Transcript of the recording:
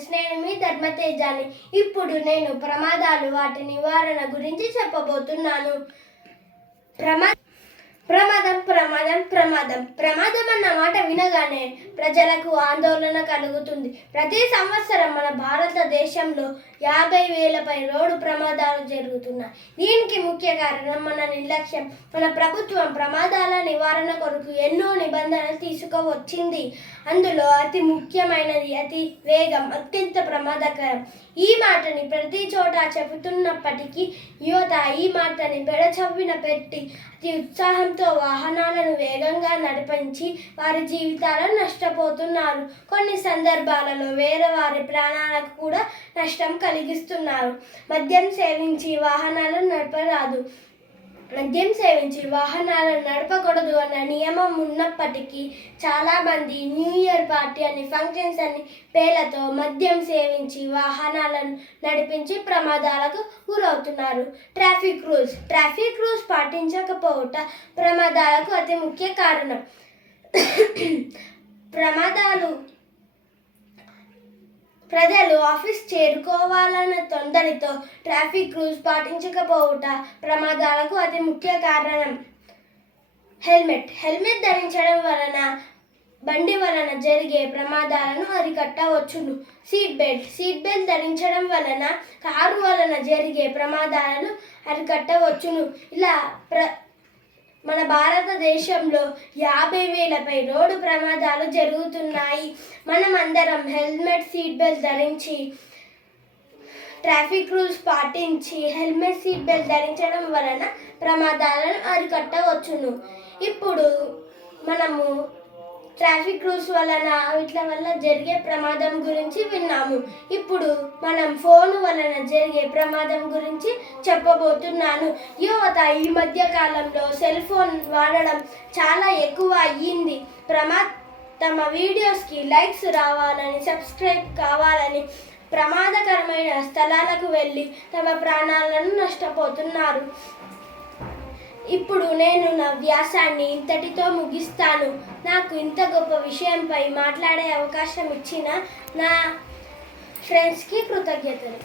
Friends, నేను మీ ధర్మతేజాని. ఇప్పుడు నేను ప్రమాదాలు, వాటి నివారణ గురించి చెప్పబోతున్నాను. ప్రమాదం ప్రమాదం ప్రమాదం ప్రమాదం అన్న మాట వినగానే ప్రజలకు ఆందోళన కలుగుతుంది. ప్రతి సంవత్సరం మన భారతదేశంలో 50,000 రోడ్డు ప్రమాదాలు జరుగుతున్నాయి. దీనికి ముఖ్య కారణం మన నిర్లక్ష్యం. మన ప్రభుత్వం ప్రమాదాల నివారణ కొరకు ఎన్నో నిబంధనలు తీసుకువచ్చింది. అందులో అతి ముఖ్యమైనది అతి వేగం అత్యంత ప్రమాదకరం. ఈ మాటని ప్రతి చోట చెబుతున్నప్పటికీ యువత ఈ మాటని పెడచవ్విన పెట్టి అతి ఉత్సాహంతో వాహనాలను వేగంగా నడిపించి వారి జీవితాలను నష్టపోతున్నారు. కొన్ని సందర్భాలలో వేరే వారి ప్రాణాలకు కూడా నష్టం కలిగిస్తున్నారు. మద్యం సేవించి వాహనాలను నడపరాదు. మద్యం సేవించి వాహనాలను నడపకూడదు అన్న నియమం ఉన్నప్పటికీ చాలామంది న్యూ ఇయర్ పార్టీ అని ఫంక్షన్స్ అని పేర్లతో మద్యం సేవించి వాహనాలను నడిపించి ప్రమాదాలకు గురవుతున్నారు. ట్రాఫిక్ రూల్స్ పాటించకపోవటం ప్రమాదాలకు అతి ముఖ్య కారణం. ప్రజలు ఆఫీస్ చేరుకోవాలన్న తొందరతో ట్రాఫిక్ రూల్స్ పాటించకపోవటం ప్రమాదాలకు అతి ముఖ్య కారణం. హెల్మెట్ ధరించడం వలన బండి వలన జరిగే ప్రమాదాలను అరికట్టవచ్చును. సీట్ బెల్ట్ ధరించడం వలన కారు వలన జరిగే ప్రమాదాలను అరికట్టవచ్చును. ఇలా మన భారతదేశంలో 50,000 రోడ్డు ప్రమాదాలు జరుగుతున్నాయి. మనమందరం హెల్మెట్, సీట్ బెల్ట్ ధరించి ట్రాఫిక్ రూల్స్ పాటించి హెల్మెట్, సీట్ బెల్ట్ ధరించడం వలన ప్రమాదాలను అరికట్టవచ్చును. ఇప్పుడు మనము ట్రాఫిక్ రూల్స్ వీటి వల్ల జరిగే ప్రమాదం గురించి విన్నాము. ఇప్పుడు మనం ఫోన్ వలన జరిగే ప్రమాదం గురించి చెప్పబోతున్నాను. యువత ఈ మధ్య కాలంలో సెల్ ఫోన్ వాడడం చాలా ఎక్కువ అయ్యింది. తమ వీడియోస్కి లైక్స్ రావాలని, సబ్స్క్రైబ్ కావాలని ప్రమాదకరమైన స్థలాలకు వెళ్ళి తమ ప్రాణాలను నష్టపోతున్నారు. ఇప్పుడు నేను నా వ్యాసాన్ని ఇంతటితో ముగిస్తాను. నాకు ఇంత గొప్ప విషయంపై మాట్లాడే అవకాశం ఇచ్చిన నా ఫ్రెండ్స్కి కృతజ్ఞతలు.